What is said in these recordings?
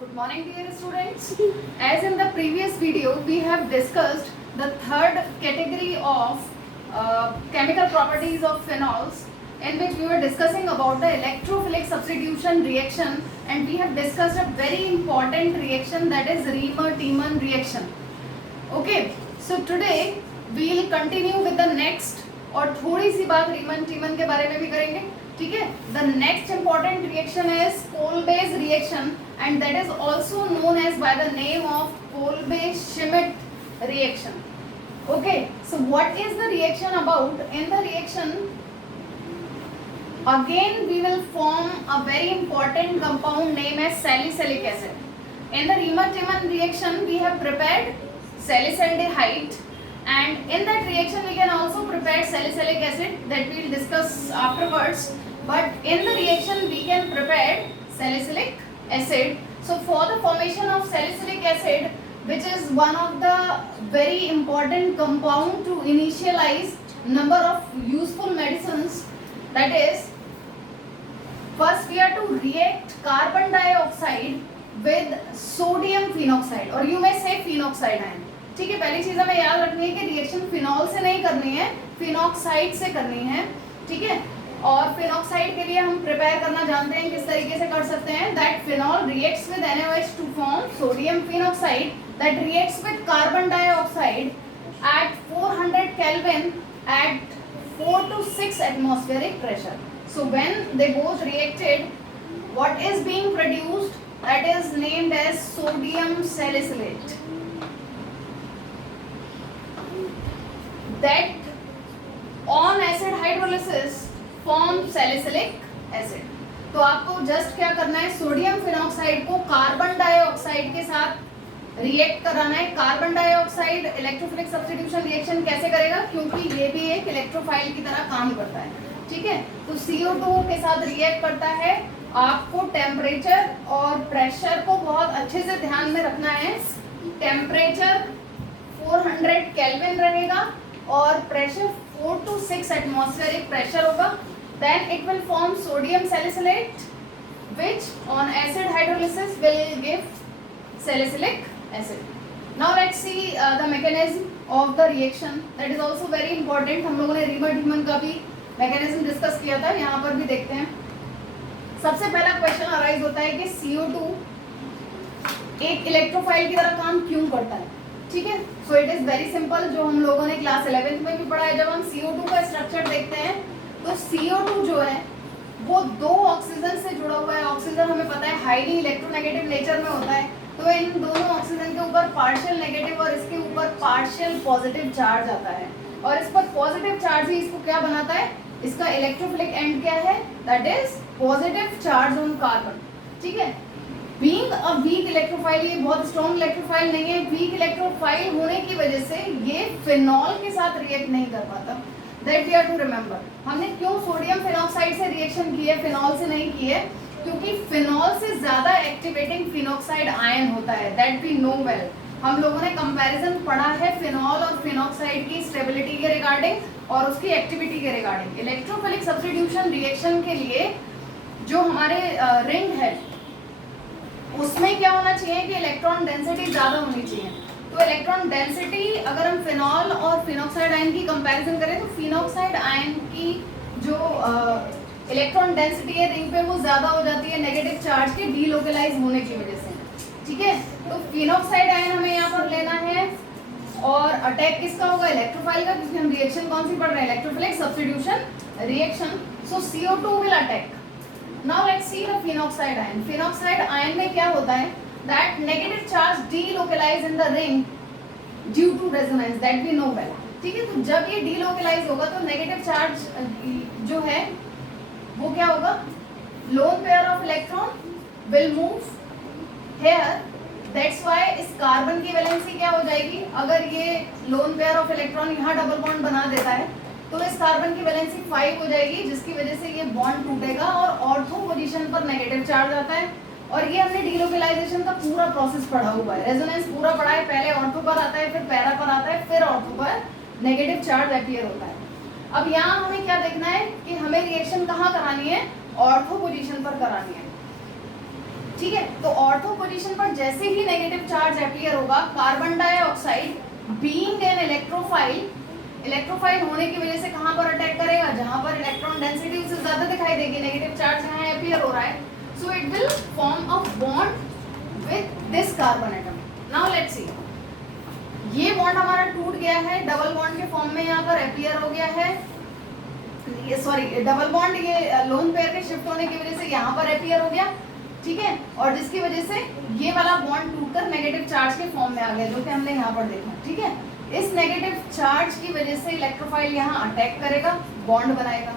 Good morning, dear students. As in the previous video, we have discussed the third category of chemical properties of phenols, in which we were discussing about the electrophilic substitution reaction, and we have discussed a very important reaction, that is Riemann-Tiemann reaction. Okay, so today we will continue with the next, और थोड़ी सी बात रीमन-टीमन के बारे में भी करेंगे. ठीक है. The next important reaction is Kolbe's reaction, and that is also known as by the name of Kolbe-Schmidt reaction. Okay, so what is the reaction about? In the reaction, again we will form a very important compound named as salicylic acid. In the Riemann-Tiemann reaction, we have prepared salicylaldehyde, and in that reaction we can also prepare salicylic acid, that we will discuss afterwards. But in the reaction we can prepare salicylic acid. So for the formation of salicylic acid, which is one of the very important compound to initialize number of useful medicines, that is, first we have to react carbon dioxide with sodium phenoxide, or you may say phenoxide ion. ठीक है, पहली चीज हमें याद रखनी है कि reaction phenol से नहीं करनी है, फिनॉक्साइड से करनी है. ठीक है, और फिनॉक्साइड के लिए हम प्रिपेयर करना जानते हैं किस तरीके से कर सकते हैं. That phenol reacts with NaOH to form sodium phenoxide, that reacts with carbon dioxide at 400 Kelvin at 4 to 6 atmospheric pressure. So when they both reacted, what is being produced? That is named as sodium salicylate. That on acid hydrolysis form salicylic acid. तो आपको just क्या करना है, sodium phenoxide को carbon dioxide के साथ react कराना है. Carbon dioxide electrophilic substitution reaction कैसे करेगा, क्योंकि ये भी एक इलेक्ट्रोफाइल की तरह काम करता है. ठीक है, तो CO2 के साथ रिएक्ट करता है. आपको टेम्परेचर और प्रेशर को बहुत अच्छे से ध्यान में रखना है. टेम्परेचर 400 Kelvin रहेगा और प्रेशर 4 to 6 एटमॉस्फेरिक प्रेशर होगा. Then it will form sodium salicylate, which on acid hydrolysis will give salicylic acid. Now let's see the mechanism of the reaction. That is also very important. हम लोगों ने रीमन-टीमन का भी mechanism discuss किया था, यहाँ पर भी देखते हैं. सबसे पहला क्वेश्चन अराइज होता है कि CO2 एक इलेक्ट्रोफाइल की तरह काम क्यों करता है. ठीक है, so it is very simple, जो हम लोगों ने क्लास 11th में भी पढ़ा है. जब हम CO2 का स्ट्रक्चर देखते हैं तो CO2 जो है वो दो ऑक्सीजन से जुड़ा हुआ है. ऑक्सीजन हमें पता है हाईली इलेक्ट्रोनेगेटिव नेचर में होता है, तो इन दोनों ऑक्सीजन के ऊपर पार्शियल नेगेटिव और इसके ऊपर पार्शियल पॉजिटिव चार्ज आता है, और इस पर पॉजिटिव चार्ज ही इसको क्या बनाता है, इसका इलेक्ट्रोफिलिक एंड क्या है, that is positive charge on carbon. ठीक है, बीइंग अ वीक इलेक्ट्रोफाइल, ये बहुत स्ट्रॉन्ग इलेक्ट्रोफाइल नहीं है. वीक इलेक्ट्रोफाइल होने की वजह से ये फिनॉल के साथ रिएक्ट नहीं कर पाता. That we are to remember. हमने क्यों सोडियम फिनॉक्साइड से रिएक्शन की है, फिनॉल से नहीं की है, क्योंकि फिनॉल से ज्यादा एक्टिवेटिंग फिनॉक्साइड आयन होता है. That we know well. हम लोगों ने कंपैरिजन पढ़ा है फिनॉल और फिनॉक्साइड की स्टेबिलिटी के रिगार्डिंग और उसकी एक्टिविटी के रिगार्डिंग. इलेक्ट्रोफिलिक सब्स्टिट्यूशन रिएक्शन के लिए जो हमारे रिंग है उसमें क्या होना चाहिए कि इलेक्ट्रॉन डेंसिटी ज़्यादा होनी चाहिए. तो इलेक्ट्रॉन डेंसिटी अगर हम फिनॉल और फिनॉक्साइड आयन की कंपैरिजन करें तो फिनॉक्साइड आयन की जो इलेक्ट्रॉन डेंसिटी है रिंग पे वो ज़्यादा हो जाती है नेगेटिव चार्ज के डीलोकलाइज होने की वजह से. ठीक है, तो फिनॉक्साइड आयन हमें यहाँ पर लेना है, और अटैक किसका होगा, इलेक्ट्रोफाइल का, क्योंकि हम रिएक्शन कौन सी पढ़ रहे हैं, electrophilic substitution reaction. So CO2 will attack. Now let's see the phenoxide ion. Phenoxide ion में क्या होता है, that negative charge delocalize in the ring due to resonance, that we know well. ठीक है, तो जब ये delocalize होगा तो negative charge जो है वो क्या होगा, lone pair of electron will move here. That's why इस कार्बन की वैलेंसी क्या हो जाएगी, अगर ये lone pair of electron यहाँ डबल बॉन्ड बना देता है तो इस कार्बन की वैलेंसी 5 हो जाएगी, जिसकी वजह से ये बॉन्ड टूटेगा और ऑर्थो पोजीशन पर नेगेटिव चार्ज आता है. और ये हमने डीलोकलाइजेशन का पूरा प्रोसेस पढ़ा हुआ है, रेजोनेंस पूरा पढ़ा है. पहले ऑर्थो पर आता है, फिर पैरा पर आता है, फिर ऑर्थो पर नेगेटिव चार्ज अपीयर होता है. अब यहाँ हमें क्या देखना है कि हमें रिएक्शन कहाँ करानी है, ऑर्थो पोजीशन पर करानी है. ठीक है। तो ऑर्थो पोजीशन पर जैसे ही नेगेटिव चार्ज अपीयर होगा, carbon dioxide being an electrophile होने की वजह से कहां पर अटैक करेगा, जहां पर इलेक्ट्रॉन डेंसिटी उसे ज्यादा दिखाई देगी, नेगेटिव चार्ज यहाँ अपीयर हो रहा है, so it will form a bond with this carbon atom. Now let's see, ये बॉन्ड हमारा टूट गया है, डबल बॉन्ड के फॉर्म में यहाँ पर अपीयर हो गया है, ये सॉरी डबल बॉन्ड ये लोन पेयर के शिफ्ट होने की वजह से यहाँ पर अपीयर हो गया, ठीक है, और जिसकी वजह से ये वाला बॉन्ड टूटकर नेगेटिव चार्ज के फॉर्म में आ गया, जो कि हमने यहाँ पर देखा, ठीक है। इस नेगेटिव चार्ज की वजह से इलेक्ट्रोफाइल यहाँ अटैक करेगा, बॉन्ड बनाएगा।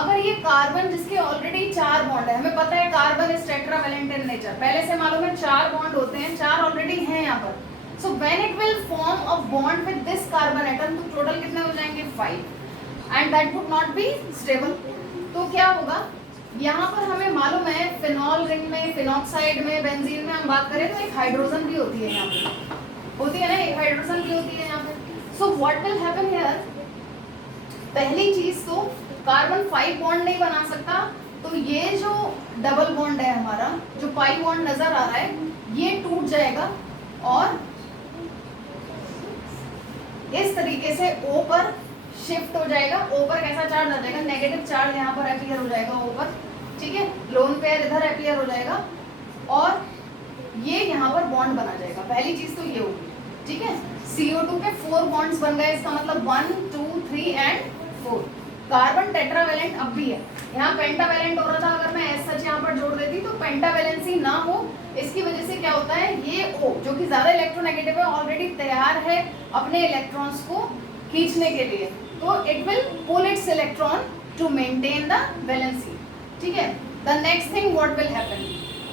अगर ये कार्बन जिसके ऑलरेडी 4 बॉन्ड है, हमें पता है carbon is tetravalent in nature, पहले से मालूम है 4 बॉन्ड होते हैं, 4 ऑलरेडी हैं यहाँ पर, so when it will form a bond with this carbon atom, तो टोटल कितने हो जाएंगे 5, and that would not be stable. तो क्या होगा, यहाँ पर हमें मालूम है फिनॉल रिंग में, फिनॉक्साइड में, बेंजीन में हम बात करें तो एक हाइड्रोजन भी होती है, यहाँ पे होती है ना, एक हाइड्रोजन भी होती है यहाँ पे। So what will happen here, पहली चीज तो कार्बन 5 बॉन्ड नहीं बना सकता, तो ये जो डबल बॉन्ड है हमारा, जो पाई बॉन्ड नजर आ रहा है, ये टूट जाएगा और इस तरीके से O पर शिफ्ट हो जाएगा। O पर कैसा चार्ज आ जाएगा, नेगेटिव चार्ज यहाँ पर अपीयर हो जाएगा O पर, ठीक है, लोन पेयर इधर अपीयर हो जाएगा और ये यहाँ पर बॉन्ड बना जाएगा। पहली चीज तो ये होगी, ठीक है। CO2 के 4 बॉन्ड्स बन गए, इसका मतलब 1 2 3 एंड 4। कार्बन टेट्रावैलेंट अब भी है, यहाँ पेंटावैलेंट हो रहा था, अगर मैं ऐसा यहाँ पर जोड़ देती तो पेंटावैलेंसी ना हो, इसकी वजह से क्या होता है, ये O जो कि ज्यादा इलेक्ट्रोनेगेटिव है ऑलरेडी तैयार है अपने इलेक्ट्रॉन्स को खींचने के लिए, तो it will pull its electron to maintain the valency, ठीक है। The next thing what will happen,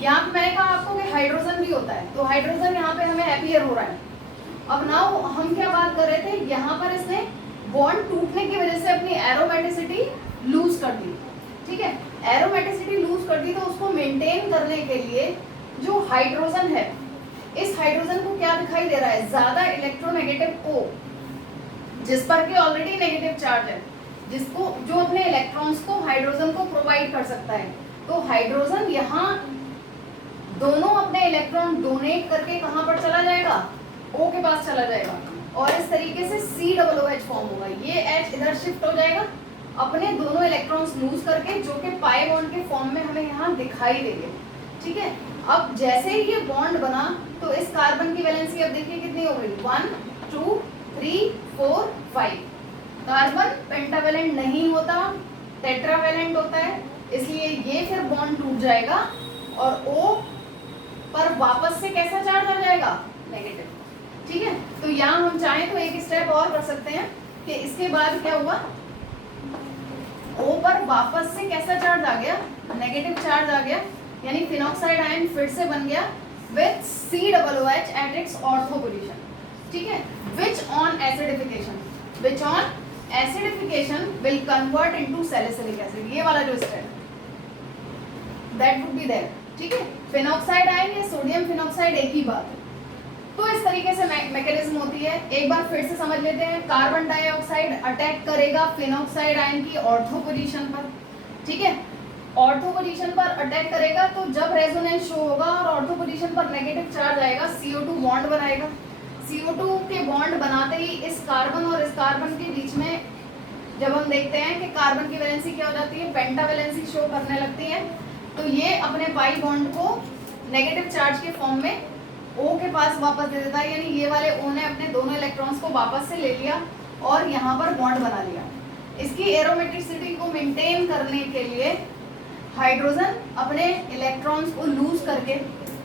यहाँ पे मैंने कहा आपको कि हाइड्रोजन भी होता है, तो हाइड्रोजन यहाँ पे हमें अपीयर हो रहा है। अब नाउ हम क्या बात कर रहे थे, यहाँ पर इसने बॉन्ड टूटने की वजह से अपनी एरोमेटिसिटी लूज कर दी, ठीक है, एरोमेटिसिटी लूज कर दी, तो उसको मेंटेन करने के लिए जो हाइड्रोजन है, इस हाइड्रोजन को क्या दिखाई दे रहा है, ज्यादा इलेक्ट्रोनेगेटिव O, जिस पर कि ऑलरेडी नेगेटिव चार्ज है, जिसको जो अपने इलेक्ट्रॉन्स को हाइड्रोजन को प्रोवाइड कर सकता है, तो हाइड्रोजन यहाँ दोनों अपने इलेक्ट्रॉन डोनेट करके कहाँ पर चला जाएगा, O के पास चला जाएगा, और इस तरीके से COOH फॉर्म होगा, ये H इधर शिफ्ट हो जाएगा अपने दोनों इलेक्ट्रॉन्स लूज करके, जो कि पाई बॉन्ड के फॉर्म में हमें यहाँ दिखाई देंगे, ठीक है। अब जैसे ही ये बॉन्ड बना, तो इस कार्बन की वैलेंसी अब देखिए कितनी हो गई, 1 2 3 4 5। कार्बन पेंटावैलेंट नहीं होता, टेट्रावैलेंट होता है, इसलिए ये फिर बॉन्ड टूट जाएगा और O पर वापस से कैसा चार्ज आ जाएगा, नेगेटिव, ठीक है। तो यहाँ हम चाहें तो एक स्टेप और कर सकते हैं कि इसके बाद क्या हुआ, O पर वापस से कैसा चार्ज आ गया, नेगेटिव चार्ज आ गया, यानी फिनॉक्साइड आयन फिर से बन गया with COOH at its ortho position, ठीक है। Which on acidification will convert into salicylic acid, ये वाला जो step that would be there, ठीक है। फिनॉक्साइड आयन या सोडियम फिनॉक्साइड एक ही बात है। तो इस तरीके से मैकेनिज्म होती है, एक बार फिर से समझ लेते हैं। कार्बन डाइऑक्साइड अटैक करेगा फिनॉक्साइड आयन की ऑर्थो पोजीशन पर, ठीक है, ऑर्थो पोजीशन पर अटैक करेगा, तो जब रेजोनेंस शो होगा और ऑर्थो पोजीशन पर नेगेटिव चार्ज आएगा, CO2 बॉन्ड बनाएगा, CO2 के बॉन्ड बनाते ही इस कार्बन और इस कार्बन के बीच में जब हम देखते हैं कि कार्बन की वैलेंसी क्या हो जाती है, पेंटावैलेंसी शो करने लगती है, तो ये अपने पाई बॉन्ड को नेगेटिव चार्ज के फॉर्म में O के पास वापस दे देता है, यानी ये वाले O ने अपने दोनों इलेक्ट्रॉन्स को वापस से ले लिया और यहाँ पर बॉन्ड बना लिया। इसकी एरोमेटिसिटी को मेंटेन करने के लिए हाइड्रोजन अपने इलेक्ट्रॉन्स को लूज करके,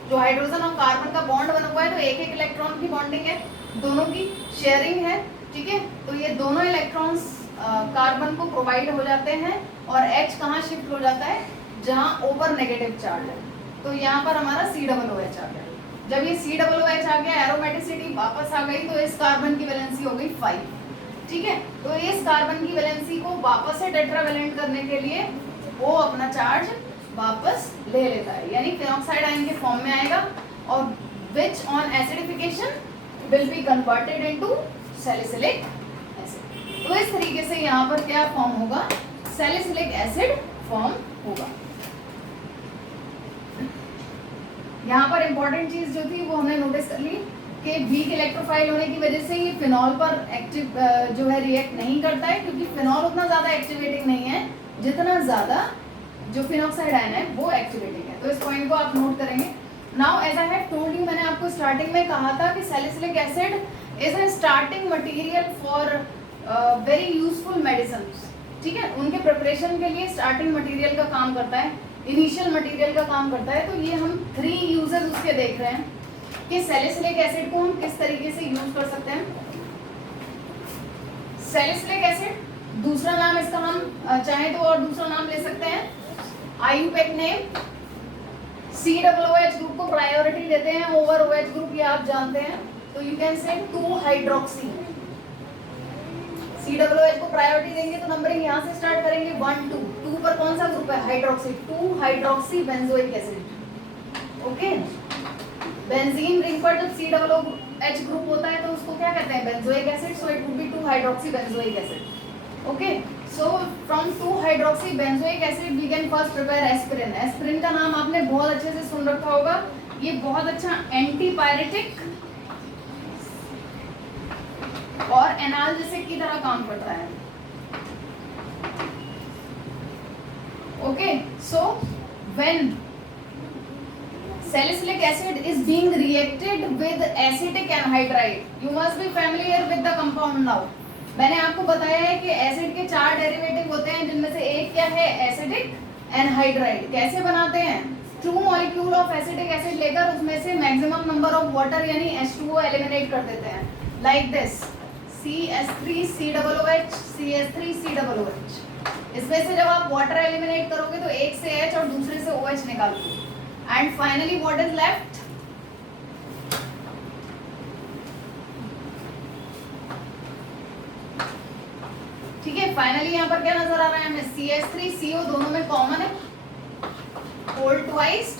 जो हाइड्रोजन और कार्बन का बॉन्ड बना हुआ है, तो एक एक इलेक्ट्रॉन की बॉन्डिंग है, दोनों की शेयरिंग है, ठीक है, तो ये दोनों इलेक्ट्रॉन्स कार्बन को प्रोवाइड हो जाते हैं और H कहाँ शिफ्ट हो जाता है, जहाँ O पर नेगेटिव चार्ज है, तो यहाँ पर हमारा COOH आ गया। जब ये COOH आ गया, एरोमेटिसिटी वापस आ गई, तो इस कार्बन की वैलेंसी हो गई 5, ठीक है। तो इस कार्बन की वैलेंसी को वापस से टेट्रावैलेंट करने के लिए वो अपना चार्ज वापस ले लेता है, यानी फिनॉक्साइड आयन के फॉर्म में आएगा और which on acidification will be converted into salicylic acid. तो इस तरीके से यहाँ पर क्या फॉर्म होगा, सैलिसिलिक एसिड फॉर्म होगा। यहाँ पर इंपॉर्टेंट चीज जो थी वो हमने नोटिस कर ली कि वीक इलेक्ट्रोफाइल होने की वजह से ये फिनॉल पर एक्टिव जो है रिएक्ट नहीं करता है, क्योंकि फिनॉल उतना ज़्यादा एक्टिवेटिंग नहीं है जितना ज़्यादा जो फिनॉक्साइड आयन है वो एक्टिवेटिंग है। तो इस पॉइंट को आप नोट करेंगे। Now as I have told you, मैंने आपको स्टार्टिंग में कहा था कि salicylic acid is a starting material for very useful medicine. ठीक है, उनके प्रिपरेशन के लिए स्टार्टिंग मटेरियल का काम करता है, इनिशियल मटेरियल का काम करता है। तो ये हम 3 यूजेस उसके देख रहे हैं कि सैलिसिलिक एसिड को हम किस तरीके से यूज कर सकते हैं। सैलिसिलिक एसिड, दूसरा नाम इसका हम चाहे तो और दूसरा नाम ले सकते हैं, आईयूपैक नेम। COOH ग्रुप को प्रायोरिटी देते हैं ओवर OH ग्रुप, ये आप जानते हैं। तो you can say 2 hydroxy. COOH को प्रायोरिटी देंगे तो नंबरिंग यहाँ से स्टार्ट करेंगे 1 2। 2 पर कौन सा ग्रुप है? Hydroxy. 2 hydroxy benzoic acid. Okay, benzene ring पर जब COOH ग्रुप होता है तो उसको क्या कहते हैं? Benzoic acid. So it would be 2 hydroxy benzoic acid. Okay, so from 2 hydroxy benzoic acid we can first prepare aspirin. Aspirin का नाम आपने बहुत अच्छे से सुन रखा होगा। ये बहुत अच्छा एंटीपायरेटिक और एनाल्जेसिक की तरह काम करता है। Okay, so when salicylic acid is being reacted with acetic anhydride, you must be familiar with the compound now। मैंने आपको बताया है कि एसिड के 4 डेरिवेटिव होते हैं, जिनमें से एक क्या है? Acetic anhydride. कैसे बनाते हैं? 2 मॉलिक्यूल ऑफ एसिटिक एसिड लेकर उसमें से मैक्सिमम नंबर ऑफ वाटर यानी H2O एलिमिनेट कर देते हैं, लाइक दिस CH3COOH CH3COOH। इसमें से जब आप वाटर एलिमिनेट करोगे तो एक से H और दूसरे से OH निकालोगे, and finally what is left? ठीक है, फाइनली यहाँ पर क्या नजर आ रहा है हमें? CH3CO दोनों में कॉमन है, hold twice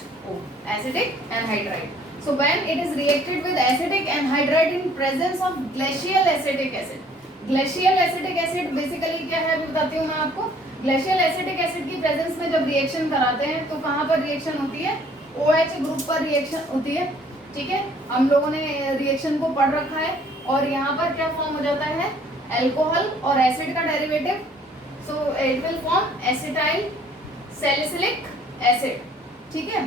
acidic anhydride। So when it is reacted with acidic anhydride in presence of glacial acetic acid, glacial acetic acid basically क्या है अभी बताती हूँ मैं आपको। ग्लेशियल एसिटिक एसिड की प्रेजेंस में जब रिएक्शन कराते हैं तो कहाँ पर रिएक्शन होती है? OH ग्रुप पर रिएक्शन होती है। ठीक है, हम लोगों ने रिएक्शन को पढ़ रखा है। और यहाँ पर क्या फॉर्म हो जाता है? अल्कोहल और एसिड का derivative. So it will form acetyl salicylic acid. ठीक है,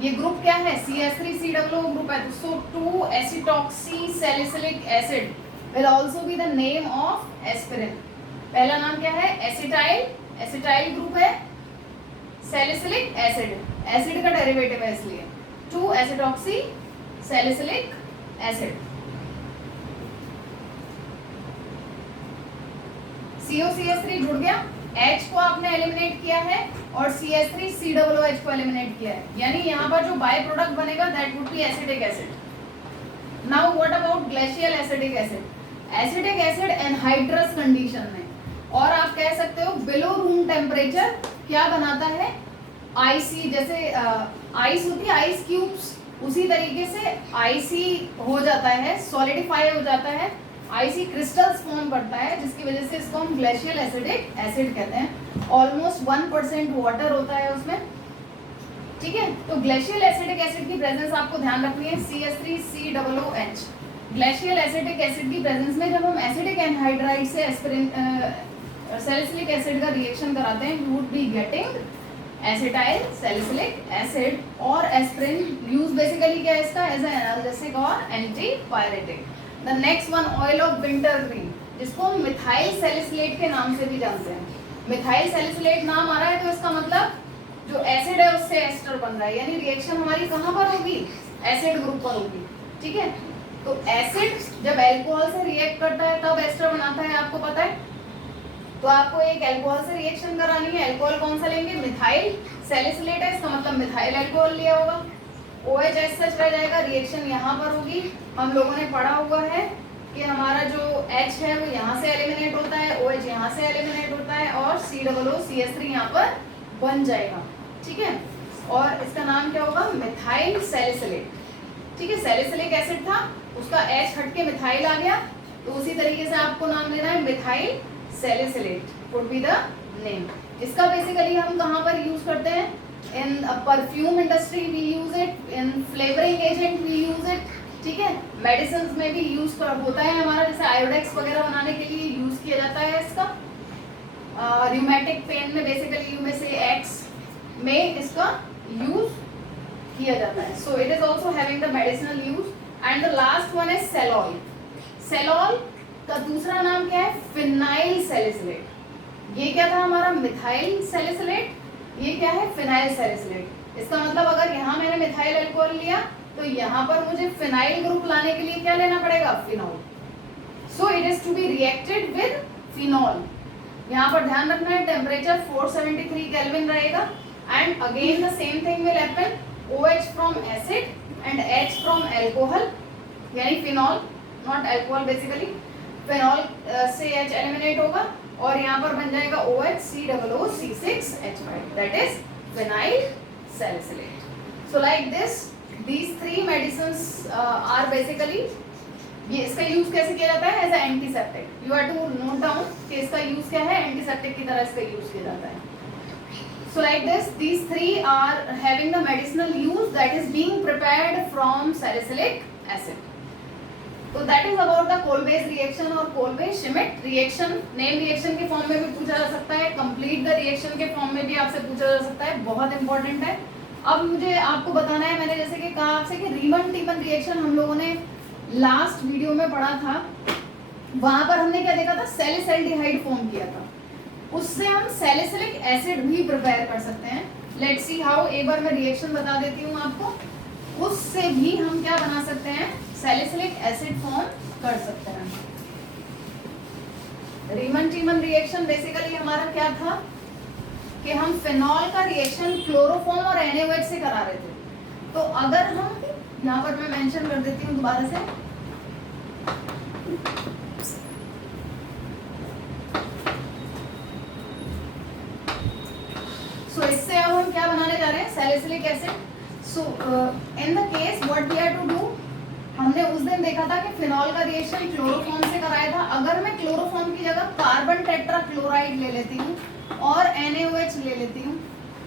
ये ग्रुप क्या है? CH3COO ग्रुप है। So 2 acetoxy salicylic acid will also be the name of aspirin. पहला नाम क्या है? एसिटाइल, एसिटाइल ग्रुप है, सैलिसिलिक एसिड, एसिड का डेरिवेटिव है इसलिए 2 एसिटॉक्सी सैलिसिलिक एसिड। COCH3 जुड़ गया, H को आपने एलिमिनेट किया है और CH3COOH को एलिमिनेट किया है, यानी यहाँ पर जो बाय प्रोडक्ट बनेगा that would B acetic acid. Now what about glacial acetic acid? Acetic acid anhydrous condition में, और आप कह सकते हो बिलो रूम टेम्परेचर क्या बनाता है? आईसी, जैसे आइस होती है, आइस क्यूब्स, उसी तरीके से आईसी हो जाता है, सॉलिडिफाई हो जाता है, आईसी क्रिस्टल्स फॉर्म करता है, जिसकी वजह से इसको हम ग्लेशियल एसिडिक एसिड कहते हैं। ऑलमोस्ट 1% वाटर होता है उसमें। ठीक है, तो ग्लेशियल एसिडिक एसिड की प्रेजेंस आपको ध्यान रखनी है, CH3COOH। ग्लेशियल एसिडिक एसिड की प्रेजेंस में जब हम एसिडिक एनहाइड्राइड से एस्पिरिन सैलिसिलिक एसिड का रिएक्शन कराते हैं, you would be getting acetyl salicylic acid और एस्पिरिन। यूज बेसिकली क्या है इसका? एज एन एनाल्जेसिक और antipyretic. The next one, oil of wintergreen, जिसको हम मिथाइल सैलिसिलेट के नाम से भी जानते हैं। मिथाइल सैलिसिलेट नाम आ रहा है तो इसका मतलब जो एसिड है उससे एस्टर बन रहा है, यानी रिएक्शन हमारी कहाँ पर होगी? एसिड ग्रुप पर होगी। ठीक है, तो एसिड जब अल्कोहल से रिएक्ट करता है तब एस्टर बनाता है, आपको पता है। तो आपको एक अल्कोहल से रिएक्शन करानी है, अल्कोहल कौन सा लेंगे? मिथाइल सैलिसिलेट है, इसका मतलब मिथाइल अल्कोहल लिया होगा। OH एज सच रह जाएगा, रिएक्शन यहाँ पर होगी। हम लोगों ने पढ़ा हुआ है कि हमारा जो H है वो यहाँ से एलिमिनेट होता है, OH यहाँ से एलिमिनेट होता है और COOCH3 यहाँ पर बन जाएगा। ठीक है, और इसका नाम क्या होगा? Methyl salicylate. ठीक है, सैलिसिलिक एसिड था, उसका H हट के मिथाइल आ गया, तो उसी तरीके से आपको नाम लेना है methyl salicylate would be the name. इसका बेसिकली हम कहाँ पर यूज करते हैं? in perfume industry we use it, in flavoring agent we use it, ठीक है। मेडिसिन में भी यूज होता है हमारा, जैसे आयोडेक्स वगैरह बनाने के लिए यूज किया जाता है इसका। रूमेटिक पेन में बेसिकली यू में से एक्स में इसका यूज किया जाता है। So it is also having the medicinal use. And the last one is salol. Salol का दूसरा नाम क्या है? Phenyl salicylate. ये क्या था हमारा? Methyl salicylate. ये क्या है? Phenyl salicylate. इसका मतलब अगर यहाँ मैंने मिथाइल अल्कोहल लिया तो यहाँ पर मुझे फिनाइल ग्रुप लाने के लिए क्या लेना पड़ेगा? Phenol. So it is to be reacted with phenol. यहाँ पर ध्यान रखना है टेम्परेचर 473 केल्विन रहेगा। And again the same thing will happen, OH from acid and H from alcohol, यानी phenol, not alcohol basically. Phenol से H एलिमिनेट होगा और यहाँ पर बन जाएगा OH COOC6H5, that is phenyl salicylate. So like this these three medicines are basically, ये इसका यूज कैसे किया जाता है? As a antiseptic. You have to note down कि इसका यूज क्या है, एंटीसेप्टिक की तरह इसका यूज किया जाता है। सो like this these three are having the medicinal use that is being prepared from salicylic acid. तो that is about the Kolbe's reaction और Kolbe-Schmidt reaction। नेम रिएक्शन के फॉर्म में भी पूछा जा सकता है, कंप्लीट द रिएक्शन के फॉर्म में भी आपसे पूछा जा सकता है, बहुत इंपॉर्टेंट है। अब मुझे आपको बताना है, मैंने जैसे कि कहा आपसे कि रीमन-टीमन रिएक्शन हम लोगों ने लास्ट वीडियो में पढ़ा था। वहां पर हमने क्या देखा था? सैलिसल्डिहाइड फॉर्म किया था। उससे हम सैलिसिलिक एसिड भी प्रिपेयर कर सकते हैं। Let's see how. एक बार मैं रिएक्शन बता देती हूँ आपको। उससे भी हम क्या बना सकते हैं? सैलिसिलिक एसिड फॉर्म कर सकते हैं। रीमन-टीमन रिएक्शन बेसिकली हमारा क्या था कि हम फिनॉल का रिएक्शन क्लोरोफॉर्म और NaOH से करा रहे थे। तो अगर हम यहाँ पर मैं मेंशन कर देती हूँ दोबारा से, सो इससे अब हम क्या बनाने जा रहे हैं? Salicylic acid. So in the case what we have to do, हमने उस दिन देखा था कि फिनॉल का रिएक्शन क्लोरोफॉर्म से कराया था। अगर मैं क्लोरोफॉर्म की जगह कार्बन टेट्राक्लोराइड ले लेती हूँ और NaOH ले लेती हूँ,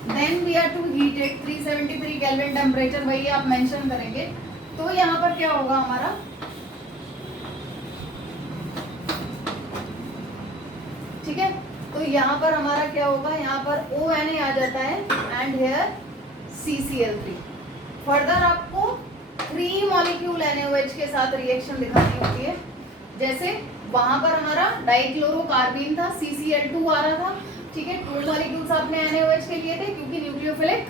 then we are to heat it 373 kelvin temperature, वही आप मेंशन करेंगे। तो यहाँ पर क्या होगा हमारा? ठीक है, तो यहाँ पर हमारा क्या होगा? यहाँ पर ONA आ जाता है एंड हेयर CCl3। फर्दर आपको 3 मॉलिक्यूल NaOH के साथ रिएक्शन दिखानी होती है। जैसे वहां पर हमारा डाइक्लोरोकार्बीन था, CCl2 आ रहा था, ठीक है। 2 मॉलिक्यूल्स आपने NaOH के लिए थे क्योंकि न्यूक्लियोफिलिक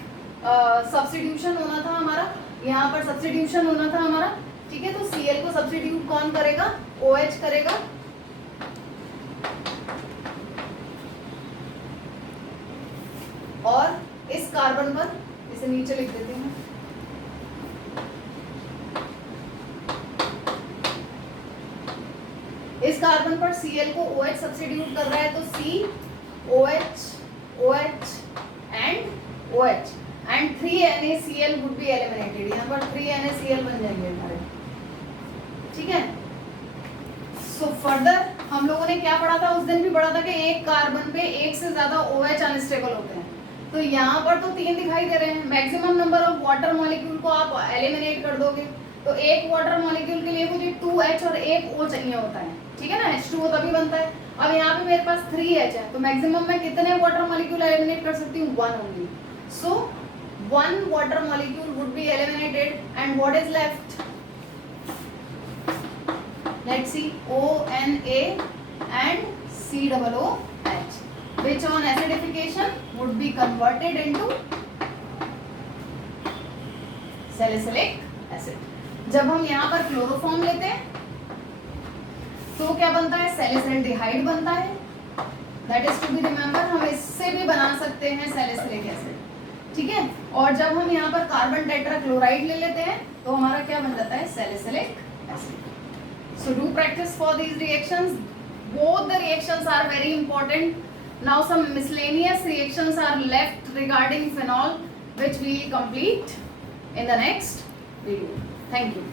सब्स्टिट्यूशन होना था हमारा, यहाँ पर सब्स्टिट्यूशन होना था हमारा, ठीक है। तो Cl को सब्स्टिट्यूट कौन करेगा? OH करेगा। और इस कार्बन पर, इसे नीचे लिख देते हैं, इस कार्बन पर Cl को OH सब्स्टिट्यूट कर रहा है, तो C OH OH and OH and 3 NaCl would be eliminated. यहाँ पर 3 NaCl बन जाएंगे हमारे, ठीक है। सो फर्दर हम लोगों ने क्या पढ़ा था? उस दिन भी पढ़ा था कि एक कार्बन पे एक से ज्यादा OH अनस्टेबल होते हैं। तो यहाँ पर तो 3 दिखाई दे रहे हैं। Maximum number of water molecule को आप एलिमिनेट कर दोगे तो एक वाटर मॉलिक्यूल के लिए मुझे 2H और 1 O चाहिए होता है, ठीक है ना। H2O तभी बनता है। अब यहाँ पे मेरे पास 3H है, तो मैक्सिमम मैं कितने वाटर मॉलिक्यूल एलिमिनेट कर सकती हूँ? 1 only. So 1 water molecule would be eliminated and what is left? Let's see, ONA and COOH, which on acidification would be converted into salicylic acid। जब हम यहाँ पर क्लोरोफॉर्म लेते हैं तो क्या बनता है? सैलिसल्डिहाइड बनता है, that is to be remember. हम इससे भी बना सकते हैं सैलिसिलिक एसिड, ठीक है। और जब हम यहाँ पर कार्बन टेट्राक्लोराइड ले लेते हैं तो हमारा क्या बन जाता है? Salicylic acid. So do practice for these reactions, both the reactions are very important. Now some miscellaneous reactions are left regarding phenol which we will complete in the next video. Thank you.